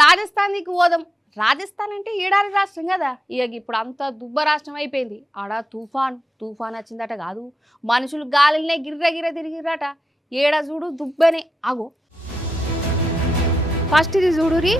రాజస్థాన్కి పోదాం. రాజస్థాన్ అంటే ఏడారి రాష్ట్రం కదా, ఇక ఇప్పుడు అంతా దుబ్బ రాష్ట్రం అయిపోయింది. ఆడ తుఫాన్ వచ్చిందట కాదు, మనుషులు గాలినే గిర్ర తిరిగిరట. ఏడ చూడు దుబ్బనే. ఆగో ఫస్ట్ ఇది చూడురి.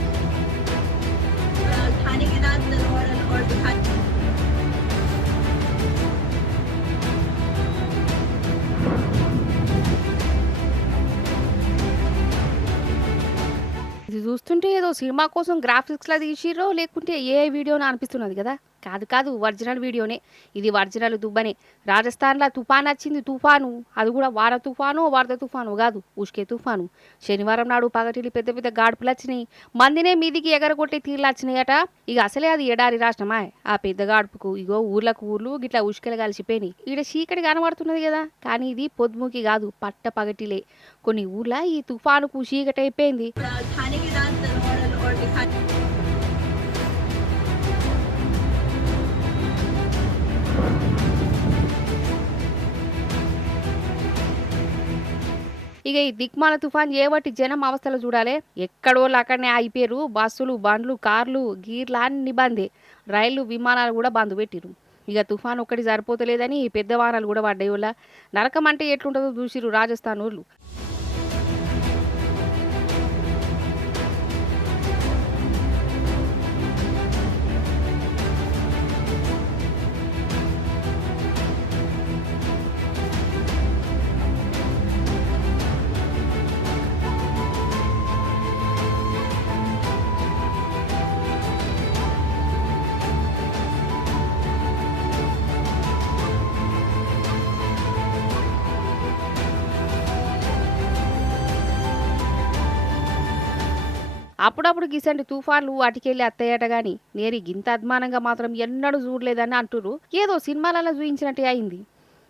ఇది చూస్తుంటే ఏదో సినిమా కోసం గ్రాఫిక్స్లా తీసిరో లేకుంటే ఏ వీడియోనో అనిపిస్తున్నది కదా. కాదు ఒరిజినల్ వీడియోనే. ఇది ఒరిజినల్ దుబ్బనే. రాజస్థాన్లో తుఫాన్ వచ్చింది. తుఫాను అది కూడా వార తుఫాను, వరద తుఫాను కాదు, ఉష్కే తుఫాను. శనివారం నాడు పగటిలి పెద్ద గాడుపులు వచ్చినాయి. మందినే మీదికి ఎగరగొట్టి తీర్లు వచ్చినాయట. ఇక అసలే అది ఎడారి రాష్ట్రమా. ఆ పెద్ద గాడుపుకు ఇగో ఊర్లు గిట్లా ఉష్కెలు కలిసిపోయినాయి. ఇక్కడ చీకటి కనబడుతున్నది కదా, కానీ ఇది పొద్దుముకి కాదు, పట్ట పగటిలే. కొన్ని ఊర్ల ఈ తుఫానుకు చీకటి అయిపోయింది. ఇక ఈ దిక్మాల తుఫాన్ ఏవటి జనం అవస్థలు చూడాలి. ఎక్కడోళ్ళు అక్కడనే ఆగిపోయారు. బస్సులు, బండ్లు, కార్లు, గీర్లు అన్ని బందే. రైళ్లు, విమానాలు కూడా బంద్ పెట్టిరు. ఇక తుఫాన్ ఒక్కటి సరిపోతలేదని పెద్ద వాహనాలు కూడా పడ్డాయి. వాళ్ళ నరకం అంటే ఎట్లుంటుందో చూసిరు రాజస్థాన్ వాళ్ళు. అప్పుడప్పుడు గిసంటి తుఫాన్లు వాటికెళ్ళి అత్తయ్యట గాని నేరి గింత అద్మానంగా మాత్రం ఎన్నడూ చూడలేదని అంటురు. ఏదో సినిమాలలో చూయించినట్టే అయింది.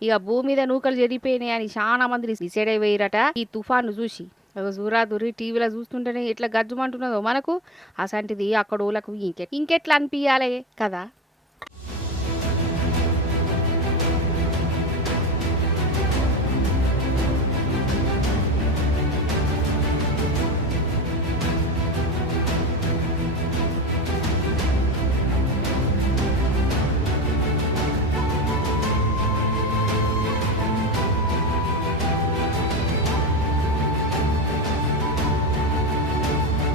ఇక భూమి మీద నూకలు చెడిపోయినాయి అని చాలా మంది డిసైడ్ అయిపోయారట ఈ తుఫాన్ను చూసి. జూరాదురి టీవీలో చూస్తుంటేనే ఎట్లా గజ్జుమంటున్నదో మనకు. అసంటిది అక్కడ ఊళ్ళకు ఇంకెట్లా అనిపించాలి కదా.